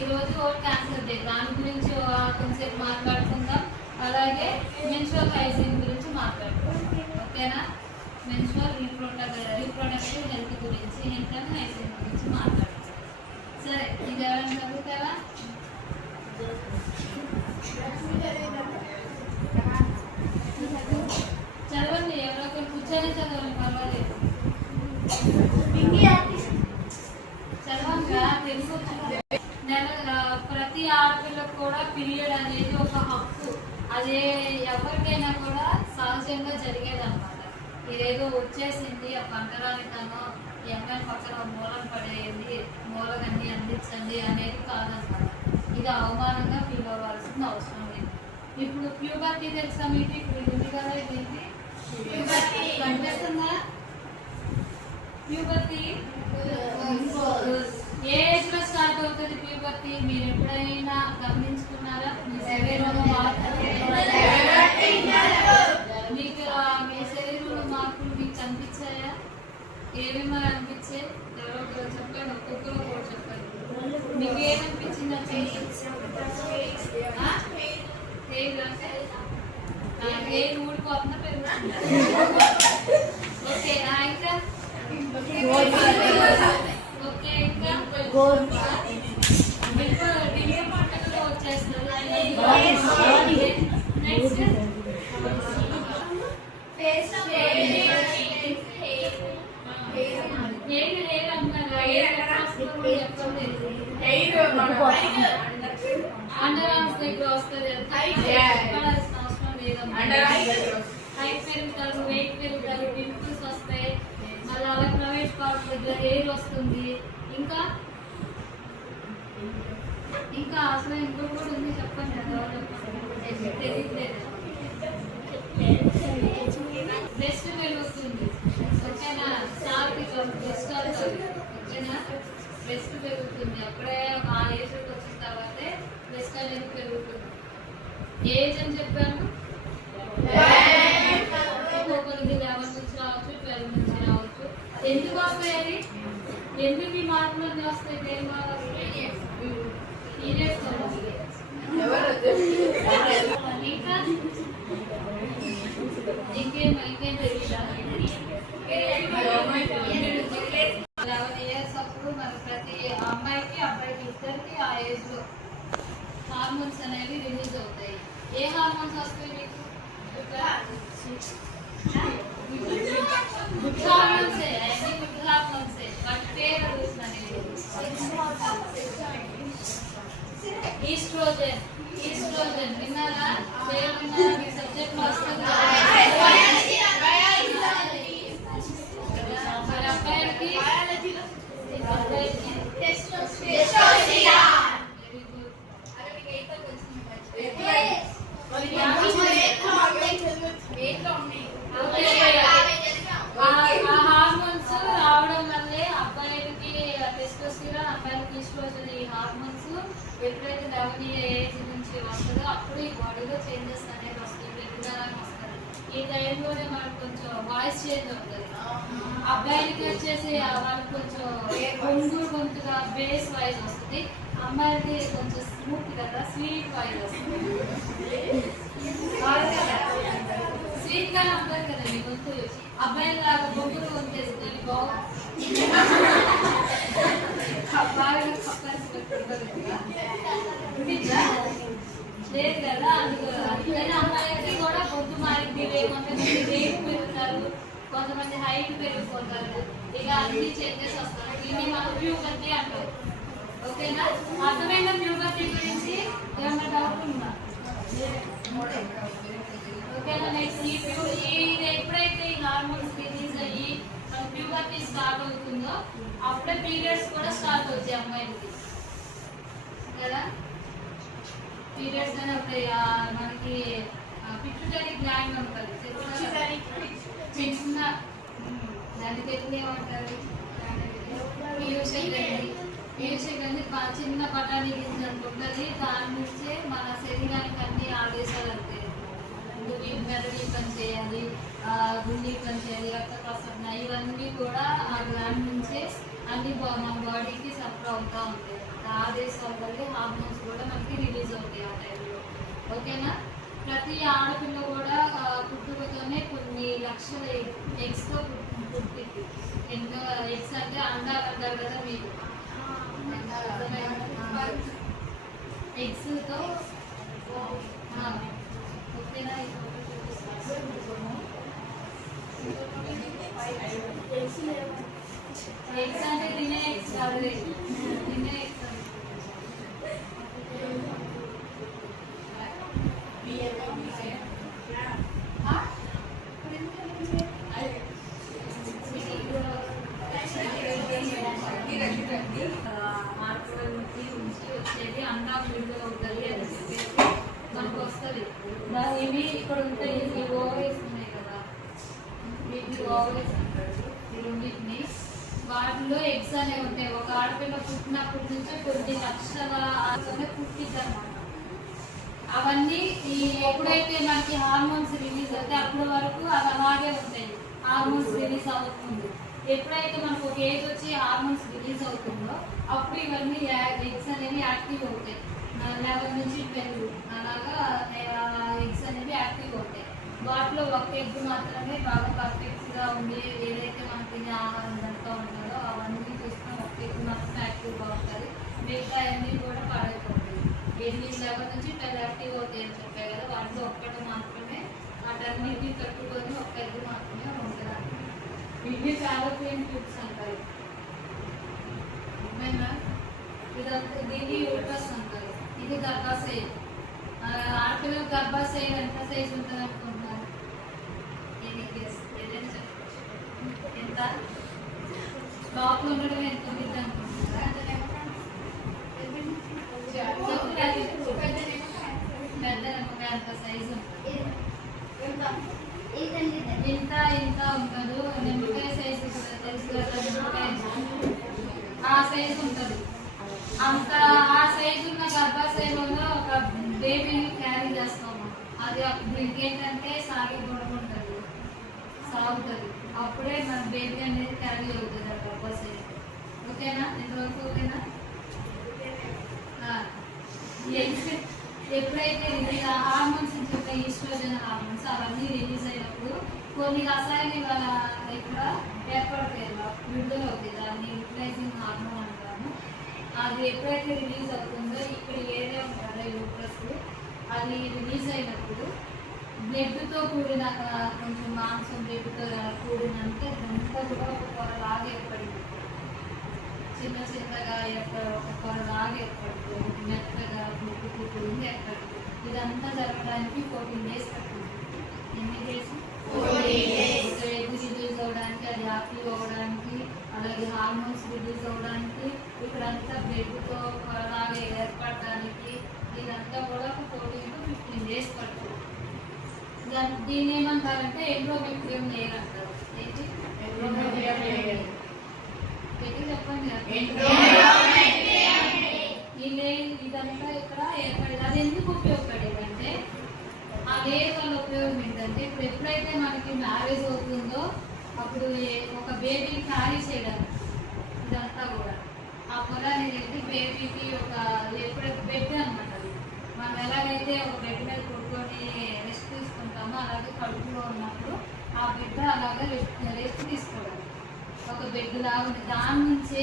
ఈరోజు cancer day, దాని గురించి కొంచెంసేపు మాట్లాడుకుందాం. అలాగే మెన్స్ట్రువల్ హైజీన్ గురించి మాట్లాడుకుందాం. ఓకేనా? మెన్స్ట్రువల్ రీప్రొడక్టివ్ హెల్త్ గురించి, హెల్త్ అండ్ హైజీన్ గురించి మాట్లాడుకుందాం. సరే, ఇది ఎవరైనా చదువుతారా? చదవండి, ఎవరో ఒకరు కూర్చొని చదవాలి, పర్వాలేదు. చదవంగా తెలుసు. ప్రతి ఆడపిల్లకు కూడా పీరియడ్ అనేది ఒక హక్కు. అదే ఎవరికైనా కూడా సహజంగా జరిగేదన్నమాట. ఇదేదో వచ్చేసింది ఆ పంటరానికనో ఎమ్మెల్యే పక్కన మూలం పడేయండి, మూలగన్ని అందించండి అనేది కాదన్నమాట. ఇది అవమానంగా ఫీల్ అవ్వాల్సిన అవసరం లేదు. ఇప్పుడు ప్యూబర్టీ తెలుసా మీకు? ఇప్పుడు ఉంది కదా, ఇది కనిపిస్తుందా? ప్యూబర్టీ ఏ ఏజ్ లో స్టార్ట్ అవుతుంది ప్యూబర్టీ? మీరు ఎప్పుడైనా గమనించుకున్నారా? మీ శరీరంలో మార్పులు మీ శరీరంలో మార్పులు మీకు కనిపించాయా? ఏమేమో అనిపించాయి? ఎవరో ఒకరు చెప్పండి, ఒక్కొక్కరు ఒకరు చెప్పండి. మీకు ఏమనిపించింది? హెయిర్ ఊడిపోతుందా, పెరుగుతుందా? ఓకే, ఇంకా ఓకే, ఇంకా పట్టణంలో వచ్చేస్తుంది. నెక్స్ట్ హెయిర్ అమ్మాయి అండర్ ఆర్మ్స్ దగ్గర వస్తుంది. అవసరం లేదమ్మా. హైట్ పెరుగుతారు, వెయిట్ పెరుగుతారు, పింపుల్స్ వస్తాయి. మళ్ళీ అలా ప్రైవేట్ పార్ట్స్ దగ్గర హెయిర్ వస్తుంది. ఇంకా ఇంకా అసలు ఇంకో కూడా ఉంది, చెప్పండి. తెలియట్లేదు. బ్రెస్ట్ పెరుగుతుంది. ఓకేనా? బ్రెస్ట్ ఓకేనా? బ్రెస్ట్ పెరుగుతుంది. అప్పుడే ఆ ఏజ్ వచ్చిన తర్వాతే బ్రెస్ట్ అనేది పెరుగుతుంది. ఏజ్ అని చెప్పాను, ఒక్కొక్కరికి 11 నుంచి రావచ్చు, 12 నుంచి రావచ్చు. ఎందుకు వస్తాయి? ఎందుకు ఈ మార్పులు అన్నీ వస్తాయి? దేని వల్ల వస్తాయి? పీరియడ్స్ ఇంకా ఇంకేం తెలియదా? 11 years అప్పుడు మరి ప్రతి అమ్మాయికి అబ్బాయికి ఇద్దరికి ఆ ఏజ్ లో హార్మోన్స్ అనేవి రిలీజ్ అవుతాయి. ఏ హార్మోన్స్ వస్తాయి మీకు? గుడ్ హార్మోన్సే, అన్ని గుడ్ హార్మోన్సే. వాటి పేరు అడుగుతున్నాను. ఈస్ట్రోజన్. ఈస్ట్రోజన్ విన్నారా? పేరు విన్నారా? మీ సబ్జెక్ట్ లో వస్తుంది. మరి అబ్బాయికి హార్మోన్స్ రావడం వల్లే అబ్బాయిలకి టెస్టోస్టెరాన్, అబ్బాయిలకి ఈస్ట్రోజన్. ఈ హార్మోన్స్ ఎప్పుడైతే 11 ఏజ్ నుంచి వస్తుందో అప్పుడు ఈ బాడీలో చేంజెస్ అనేది వస్తాయి, పెరుగుదలని వస్తుంది. ఈ టైంలోనే మనకు కొంచెం వాయిస్ చేంజ్ అవుతుంది. అబ్బాయిలకి వచ్చేసి వాళ్ళకి కొంచెం గొంతుగా గొంతుగా బేస్ వాయిస్ వస్తుంది. అమ్మాయిలకి కొంచెం స్మూత్ కదా, స్వీట్ వాయిస్ వస్తుంది. స్వీట్ గానే ఉంటుంది కదా మీ గొంతు. అబ్బాయిలు లాగా బొగ్గులు గొంతేసుకొని బాగా లేదు కదా. అందుకని అమ్మాయిలకి కూడా గొంతు మారింది. కొంతమంది వెయిట్ పెరుగుతారు, కొంతమంది హైట్ పెరిగిపోతారు. ఇక అన్ని చేంజెస్ వస్తాయి. దీన్ని మనం ప్యూబర్టీ అంటారు. ఓకేనా? అర్థమైన ప్యూబర్టీ గురించి ఏమన్నా డౌట్ ఉందా? ఓకేనా? నెక్స్ట్ ఇది ఎప్పుడైతే ఈ హార్మోన్స్ రిలీజ్ అయ్యి మన ప్యూబర్టీ స్టార్ట్ అవుతుందో అప్పుడే పీరియడ్స్ కూడా స్టార్ట్ అవుతాయి అమ్మాయిలకి కదా. పీరియడ్స్ అని ఉంటాయి. మనకి పిట్యూటరీ గ్లాండ్ ఉంటుంది, చిన్న దాన్ని తెలుగు ఏమంటారు? చిన్న బఠానీ గింజ ఉంటుంది. దాని నుంచే మన శరీరానికి అన్ని ఆదేశాలు అంటాయి. మెదడు పని చేయాలి, గుండె పని చేయాలి, రక్త ప్రసరణ, ఇవన్నీ కూడా ఆ గ్లాండ్ నుంచే అన్ని మన బాడీకి సరఫరా అవుతూ ఉంటాయి. ఆ దేశాల వల్ల హార్మోన్స్ కూడా మనకి రిలీజ్ అవుతాయి ఆ టైంలో. ఓకేనా? ప్రతి ఆడపిల్ల కూడా పుట్టుకతోనే కొన్ని లక్షల ఎగ్స్తో పుట్టింది. ఎన్నో ఎగ్స్ అంటే అండాలు అంటారు కదా మీరు, ఎగ్స్తో. ఓకేనా? ఎగ్స్ అంటే తినే ఎగ్స్ కాదు, తినే ఎగ్స్. మార్పుల నుంచి వచ్చేది అండా విడుదల అవుతుంది అని చెప్పేసి మనకు వస్తుంది. ఇవి ఇక్కడ ఉంటాయి, ఇవి ఓవరీస్ ఉన్నాయి కదా, వీటి ఓవరీస్ అంటారు ఈ రెండింటిని. వాటిలో ఎగ్స్ అనేవి ఉంటాయి. ఒక ఆడపిల్ల పుట్టినప్పటి నుంచే కొన్ని లక్షల ఆడపిల్ల పుట్టిద్ది అన్నమాట. అవన్నీ ఈ ఎప్పుడైతే మనకి హార్మోన్స్ రిలీజ్ అవుతాయి అప్పటి వరకు అవి అలాగే ఉంటాయి, హార్మోన్స్ రిలీజ్ అవుతుంది. ఎప్పుడైతే మనకు ఒక ఏజ్ వచ్చి హార్మోన్స్ రిలీజ్ అవుతుందో అప్పుడు ఇవన్నీ ఎగ్స్ అనేవి యాక్టివ్ అవుతాయి. 11 నుంచి 12 అలాగా ఎగ్స్ అనేవి యాక్టివ్ అవుతాయి. వాటిలో ఒక ఎగ్ మాత్రమే బాగా పర్ఫెక్ట్గా ఉండి ఏదైతే మనకి ఆహారం అంతా ఉంటుందో అవన్నీ చూసుకుని ఒక ఎగ్ మాత్రమే యాక్టివ్గా ఉంటుంది. మిగతా అన్నీ కూడా పాడైపోతాయి. 11 నుంచి 12 యాక్టివ్ అవుతాయి అని చెప్పాయి కదా, వాటిలో ఒక్కటి మాత్రమే వాటన్నిటిని కట్టుకొని ఒక ఎగ్ మాత్రమే ఉంటుంది. ఇవి ఫాలోపియన్ ట్యూబ్స్ అంటారు. ఇదంతా దీన్ని యూట్రస్ అంటారు. ఇది గర్భాశయం. ఆడపిల్లల గర్భాశయం ఎంత సైజ్ ఉంటుంది అనుకుంటున్నారు? ఎంత లోపల ఉండడం ఎంత ఉంటుంది అనుకుంటున్నారా? పెద్ద నిమ్మకాయ అంత సైజు ఉంటుంది. ఇంత ఇంత ఉండదు. నిమ్మకాయ సైజు తెలుసు కదా, నిమ్మకాయ ఆ సైజు ఉంటుంది. అంత ఆ సైజు ఉన్న గర్భాశయంలో ఒక బేబీని క్యారీ చేస్తాము. అది దీనికి ఏంటంటే సాగే గొడవ ఉంటుంది, సాగుతుంది. అప్పుడే మన బేబీ అనేది క్యారీ అవుతుంది ఆ గర్భాశయం. ఓకేనా? ఎంతవరకు ఓకేనా? ఎప్పుడైతే రిలీజ్ హార్మోన్స్ చెప్పే ఈస్ట్రోజన్ హార్మోన్స్ అవన్నీ రిలీజ్ అయినప్పుడు కొన్ని రసాయనాల ఇక్కడ ఏర్పడతాయి, విడుదల అవుతాయి. దాన్ని యూటిలైజింగ్ హార్మోన్ అంటాము. అది ఎప్పుడైతే రిలీజ్ అవుతుందో ఇక్కడ ఏరియా ఉంటుందో యూట్రస్, అది రిలీజ్ అయినప్పుడు బ్లడ్తో కూడిన కొంచెం మాంసం బ్లడ్తో కూడినంటే ఇదంతా కూడా ఒక పొరలాగా ఏర్పడింది. చిన్న చిన్నగా ఒక పొరలాగా ఏర్పడుతుంది, మెత్తగా ముక్కు కూడింది ఏర్పడుతుంది. ఇదంతా జరగడానికి 14 days పడుతుంది. ఎన్ని డేస్? 14 days. ఎగ్ రిలీజ్ అవ్వడానికి, అది యాక్టివ్ అవ్వడానికి, అలాగే హార్మోన్స్ రిలీజ్ అవ్వడానికి, ఇక్కడంతా బ్లడ్తో పొరలాగా ఏర్పడడానికి ఇదంతా కూడా ఒక 14 to 15 days పడుతుంది. దీన్ని ఏమంటారంటే ఎండోమెట్రియం లేయర్ అంటారు. ఏంటి ఎండోమెట్రియం లేయర్? చెప్పండి. ఈ లేయర్ ఇదంతా ఇక్కడ ఏర్పడేది. అది ఎందుకు ఉపయోగపడేదంటే ఆ లేయర్ వల్ల ఉపయోగం ఏంటంటే ఇప్పుడు ఎప్పుడైతే మనకి మ్యారేజ్ అవుతుందో అప్పుడు ఒక బేబీని క్యారీ చేయడానికి ఇదంతా కూడా ఆ పొర అనేది బేబీకి ఒక ఎప్పుడైతే బెడ్ అనమాట. మనం ఎలాగైతే ఒక బెడ్ మీద కొట్టుకొని రెస్ట్ తీసుకుంటామో అలాగే కడుపులో ఉన్నప్పుడు ఆ బిడ్డ అలాగే రెస్ట్ తీసుకోవడం ఒక బెడ్ లాగా ఉంటుంది. దాని నుంచే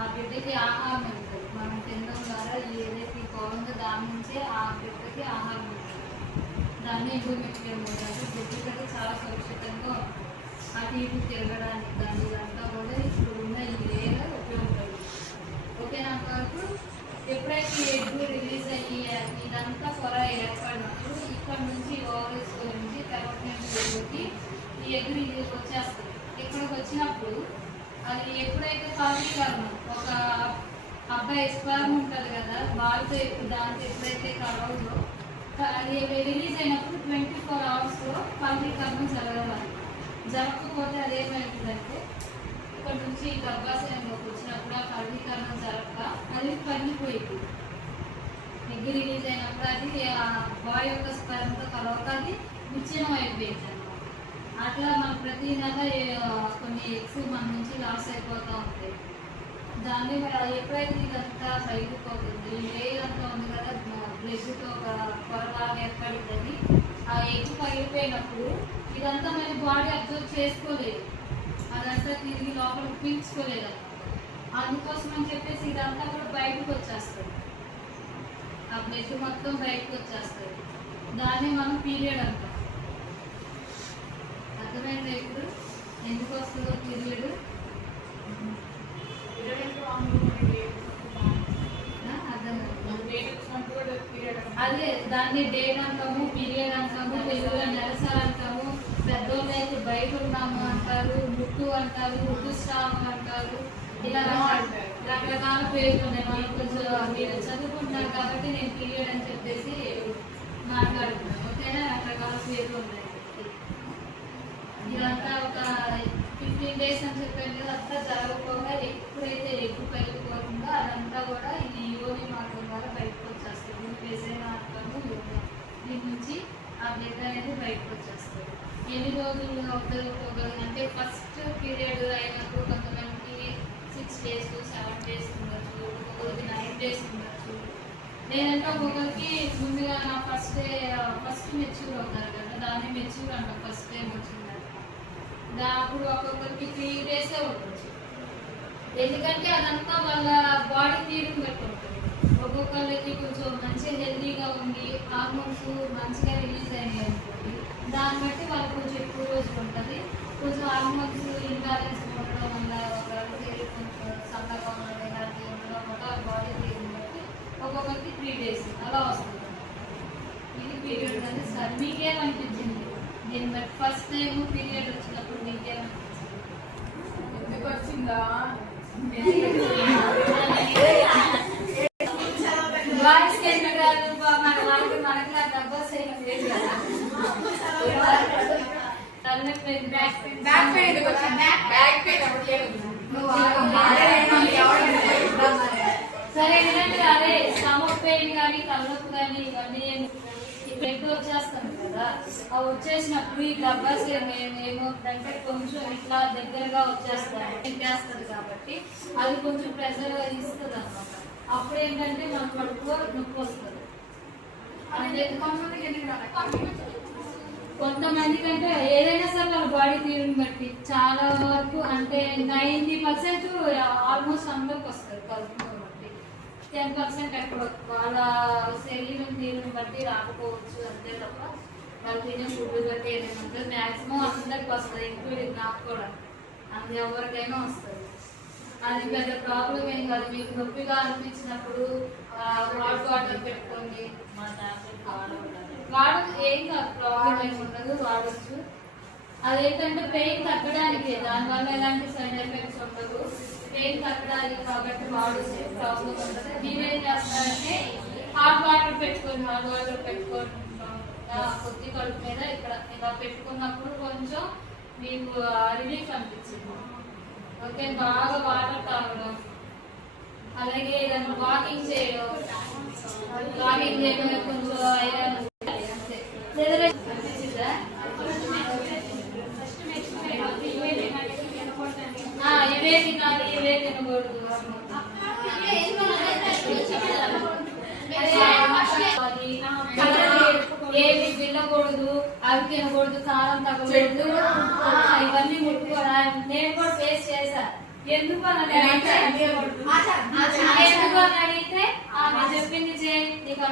ఆ బిడ్డకి ఆహారం ఉంటుంది. మనం తినడం ద్వారా ఏదైతే పోతుందో దాని నుంచే ఆ బిడ్డకి ఆహారం ఉంటుంది. దాన్ని ఎండోమెట్రియం అంటే బిడ్డకి చాలా సురక్షితంగా అటు ఇటు తిరగడానికి దాని ఇదంతా కూడా ఇప్పుడు ఉన్న ఈ లేయర్ ఉపయోగపడుతుంది. ఓకేనా? వరకు ఎప్పుడైతే ఎగ్ రిలీజ్ అయ్యి ఇదంతా పొర ఏర్పడినప్పుడు ఇక్కడ నుంచి ఓవరీస్ నుంచి ఫెలోపియన్ ఈ ఎగ్ రిలీజ్ వచ్చేస్తుంది. ఇక్కడికి వచ్చినప్పుడు అది ఎప్పుడైతే ఫలీకరణం ఒక అబ్బాయి స్పర్మ్ ఉంటుంది కదా, బాల్తో ఇప్పుడు దాంతో ఎప్పుడైతే కలవదో అది రిలీజ్ అయినప్పుడు 24 hours ఫలీకరణం జరగాలి. జరగకపోతే అదేమవుతుందంటే ఇక్కడ నుంచి గర్భాశయంలోకి వచ్చినప్పుడు ఆ ఫలీకరణం జరగక అది పగిలిపోయింది. ఎగ్ రిలీజ్ అయినప్పుడు అది ఆ బాయ్ యొక్క స్పర్మ్తో కలవక అది విచ్ఛిన్నం అయిపోయింది అన్నమాట. అట్లా మన ప్రతి నెల కొన్ని ఎగ్స్ మన నుంచి లాస్ అయిపోతూ ఉంటాయి. దాన్ని ఎప్పుడైతే ఇదంతా బయటకు పోతుంది, లేయర్ అంతా ఉంది కదా బ్లడ్తో పొరలాగా ఏర్పడుతుంది. ఆ ఎగ్ పగిలిపోయినప్పుడు ఇదంతా మరి బాడీ అబ్జర్వ్ చేసుకోలేదు, అదంతా తిరిగి లోపలికి పీల్చుకోలేదు అనమాట. అందుకోసం అని చెప్పేసి ఇదంతా కూడా బయటకు వచ్చేస్తుంది, ఆ బ్లడ్ మొత్తం బయటకు వచ్చేస్తుంది. దాన్ని మనం పీరియడ్ అంటాం. అర్థమైందా ఇప్పుడు ఎందుకు వస్తుందో పీరియడ్? అదే దాన్ని డేట్ అంటాము, పీరియడ్ అంటాము, తెలుగులో నెలసరి అంటాము. పెద్దోళ్ళు అయితే బయట ఉన్నాము అంటారు, ముట్టు అంటారు, ఋతుస్రావం అంటారు. ఇలా రకరకాల పేర్లు ఉన్నాయి. మనం కొంచెం మీరు చదువుకుంటున్నారు కాబట్టి నేను పీరియడ్ అని చెప్పేసి మాట్లాడుతున్నాను, ఓకేనా? రకరకాల పేర్లు ఉన్నాయి. ఇదంతా ఒక 15 days అని చెప్పాను కదా, అంతా జరగకుండా ఎప్పుడైతే ఎక్కువ పగిలిపోతుందో అదంతా కూడా ఇది యోని మార్గం ద్వారా బయటకు వచ్చేస్తుంది. వేసైనా అంటాము దీని నుంచి ఆ బ్లడ్ అనేది బయటకు వచ్చేస్తుంది. ఎన్ని రోజులు వదలుకోగలిగినంటే ఫస్ట్ పీరియడ్ అయినప్పుడు కొంతమందికి 6 days 7 days ఉండొచ్చు, ఒక్కొక్కరికి 9 days ఉండొచ్చు. లేదంటే ఒక్కొక్కరికి ముందుగా నా ఫస్ట్ మెచ్యూర్ అవుతారు కదా, దాన్ని మెచ్యూర్ అంటాం. ఫస్ట్ టైం వచ్చింది అప్పుడు ఒక్కొక్కరికి 3 days ఉండొచ్చు. ఎందుకంటే అదంతా వాళ్ళ బాడీ తీరుని బట్టి ఉంటుంది. ఒక్కొక్కరికి కొంచెం మంచిగా హెల్తీగా ఉంది, హార్మోన్స్ మంచిగా రిలీజ్ అయినాయి అనుకోండి, దాన్ని బట్టి వాళ్ళకి కొంచెం ఎక్కువ రోజులు ఉంటుంది. కొంచెం హార్మోన్స్ ఇంబ్యాలెన్స్ ఉండడం వల్ల కొంచెం సన్నగా ఉండడం ఇలాంటివి ఉండడం వల్ల బాడీ తీరుని బట్టి ఒక్కొక్కరికి 3 days అలా వస్తుంది. ఇది పీరియడ్ అనేది సార్ మీకేమనిపించింది దీన్ని బట్టి? ఫస్ట్ టైం పీరియడ్ వచ్చినప్పుడు మీకేమనిపించింది? ఎందుకు వచ్చిందా బాయ్స్ ఎందుకు కాదు, మన వాళ్ళకి మనకి ఆ డబ్బా సేమ్ లేదు కదా. సరే ఎందుకంటే అదే స్టమక్ పెయిన్ కానీ తలనొప్పి కానీ ఇవన్నీ బ్లడ్ వచ్చేస్తాను కదా, అవి వచ్చేసినప్పుడు ఈ డబ్బాస్ ఏమవుతుందంటే కొంచెం ఇట్లా దగ్గరగా వచ్చేస్తుంది కాబట్టి అది కొంచెం ప్రెషర్ ఇస్తుంది అనమాట. అప్పుడు ఏంటంటే మన కడుపులో నొప్పి వస్తుంది. కొంతమందికి అంటే ఏదైనా సరే వాళ్ళ బాడీ తీరుని బట్టి చాలా వరకు అంటే 90% ఆల్మోస్ట్ అందరికి వస్తుంది. కలుపుని బట్టి 10% ఎక్కడ వాళ్ళ శరీరం తీరుని బట్టి రాకపోవచ్చు, అంతే తప్ప వాళ్ళు తినే ఫుడ్ బట్టి ఏదైనా ఉంటుంది. మ్యాక్సిమం అందరికి వస్తుంది, ఇంక్లూడింగ్ నాకు కూడా. అది ఎవరికైనా వస్తుంది, అది పెద్ద ప్రాబ్లం ఏం కాదు. మీకు నొప్పిగా అనిపించినప్పుడు హాట్ వాటర్ పెట్టుకోండి, వాడచ్చు, ఏం కాదు, ప్రాబ్లం ఏమి ఉండదు, వాడచ్చు. అదేంటంటే పెయిన్ తగ్గడానికి, దానివల్ల ఎలాంటి సైడ్ ఎఫెక్ట్స్ ఉండదు, పెయిన్ తగ్గడానికి కాబట్టి వాడచ్చు, ప్రాబ్లం ఉండదు. మీరేం చేస్తారంటే హాట్ వాటర్ పెట్టుకోండి, కొద్ది కడుపు మీద ఇక్కడ ఇలా పెట్టుకున్నప్పుడు కొంచెం మీకు రిలీఫ్ అనిపించింది. ఓకే, బాగా వాటర్ తాగడం, అలాగే ఏదైనా వాకింగ్ చేయడం కొంచెం ఐరన్ అంతే. ఇవే తినాలి, ఇవే తినకూడదు, ఏవి తినకూడదు, అవి తినకూడదు, కారం తగ్గకూడదు, ఇవన్నీ ముట్టుకోవాలి. నేను కూడా ఫేస్ చేశా. ఎందుకు అని అడిగితే చెప్పింది చేయి, నీకు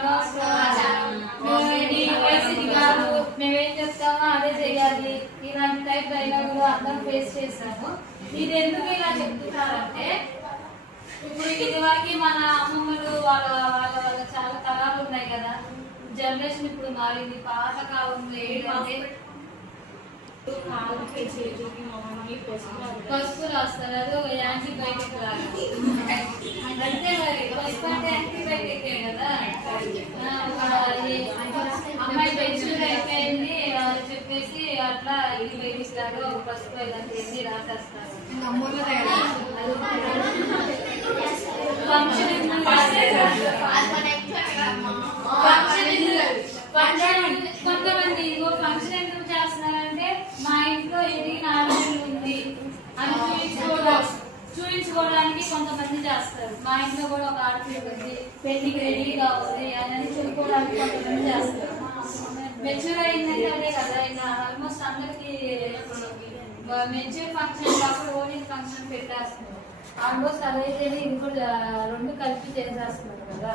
వయసుది కాదు, మేమేం చెప్తామో అదే చెయ్యాలి, ఇలాంటి టైప్ డైలాగులు అందరం ఫేస్ చేశాము. ఇది ఎందుకు ఇలా చెప్తున్నారంటే ఇప్పుడు ఇది వరకు మన అమ్మమ్మలు వాళ్ళ వాళ్ళ వాళ్ళ చాలా తరాలు ఉన్నాయి కదా, జనరేషన్ ఇప్పుడు మారింది. పాత కాలంలో ఏంటంటే పసుపు రాస్తారు, అది ఒక యాంటీబయాటిక్ లాగా. అంటే మరి పసుపు అంటే యాంటీబయాటిక్ కదా. అమ్మాయి మెచ్యూర్ అయిపోయింది అని చెప్పేసి అట్లా యాంటీబయాటిక్ లాగా ఒక పసుపు ఇలాంటివన్నీ రాసేస్తారు. కొంతమంది ఫంక్షన్ ఎందుకు చేస్తున్నారంటే మా ఇంట్లో ఎదిగిన ఆరోగ్యం ఉంది అని చూపించుకోవడానికి కొంతమంది చేస్తారు. మా ఇంట్లో కూడా ఒక ఆడపిల్ల ఉంది, పెళ్లికి రెడీగా ఉంది అని చెప్పుకోవడానికి కొంతమంది చేస్తారు. మెచ్యూర్ అయిందంటే అదే కదా, ఇంకా ఆల్మోస్ట్ అందరికి మెచ్యూర్ ఫంక్షన్ కాకుండా ఓనింగ్ ఫంక్షన్ పెట్టేస్తున్నారు. ఆల్మోస్ట్ అదైతేనే ఇది కూడా రెండు కలిపి చేసేస్తున్నారు కదా.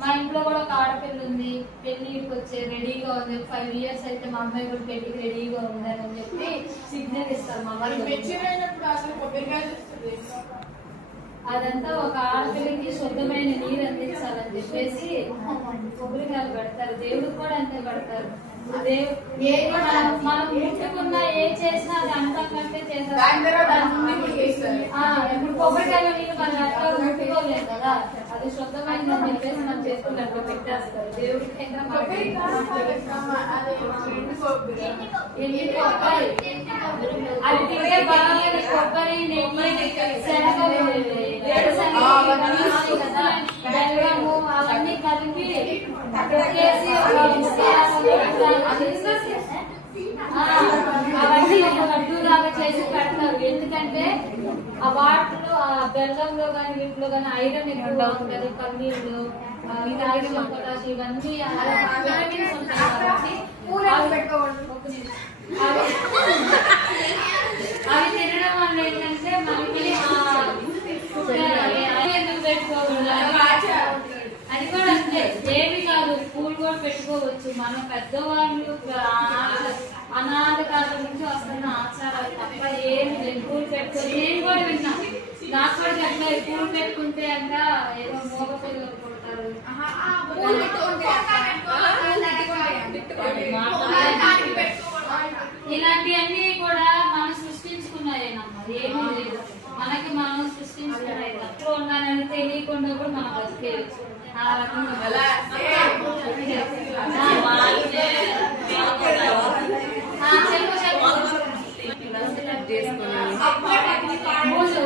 మా ఇంట్లో కూడా ఒక ఆడపిల్ల ఉంది, పెళ్లికి వచ్చే రెడీగా ఉంది, 5 years అయితే మా అమ్మాయి కూడా పెళ్లికి రెడీగా ఉంది అని చెప్పి సిగ్నల్ ఇస్తారు మా వాళ్ళు. అదంతా ఒక ఆడపిల్లకి శుద్ధమైన నీరు అందించాలని చెప్పేసి కొబ్బరికాయలు పెడతారు. దేవుడు కూడా అంతే పెడతారు. మనం ముట్టుకున్నా ఏం చేసినా అది అంతా కంటే చేస్తారు. ఇప్పుడు కొబ్బరికాయలు నీళ్ళు మనం అట్లా ముట్టుకోలేదు కదా, అది శుద్ధమైన అని చెప్పేసి మనం చేసుకుని అట్లా పెట్టేస్తారు. దేవుడికి అది తింటే బాగా కొబ్బరి, నెయ్యి, శనగలు, బెల్లము అవన్నీ కలిపి పెట్టేసి అవన్నీ ఒక లడ్డు లాగా చేసి పెడతారు. ఎందుకంటే ఆ వాటిలో ఆ బెల్లంలో కానీ వీటిలో కానీ ఐరన్ ఎక్కువ ఉంటుంది, పన్నీళ్ళు, కాల్షియం, పొటాషియం ఇవన్నీ విటమిన్స్ ఉంటాయి కాబట్టి అవి తినడం వల్ల ఏంటంటే మనకి ఎందుకు పెట్టుకోవాలి. అది కూడా అంతే, ఏమి కాదు, పూలు కూడా పెట్టుకోవచ్చు. మన పెద్దవాళ్ళు అనాథ కాలం నుంచి వస్తున్న ఆచారాలు తప్ప ఏమి లేదు. పూలు పెట్టుకోవచ్చు. నేను కూడా విన్నా, నాకు కూడా చెప్పలేదు, పూలు పెట్టుకుంటే అంట ఏదో మోగ పిల్లలు పుడతారు. ఇలాంటివన్నీ కూడా మనం సృష్టించుకున్నాయేనమ్మా, ఏమీ లేదు. మనకి మనం సృష్టించుకున్నాయి. తక్కువ ఉన్నానని తెలియకుండా కూడా మనం బతికేయచ్చు. ఆ రకంగా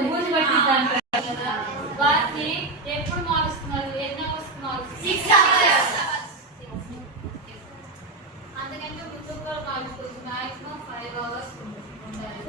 బూజు పట్టిద్దంటారు కదా, వాటిని ఎప్పుడు మారుస్తున్నారు, ఎన్ని అవర్స్ మారుస్తున్నారు? అందుకంటే ముందు కూడా మారుస్తుంది. మాక్సిమం 5 hours ఉండాలి.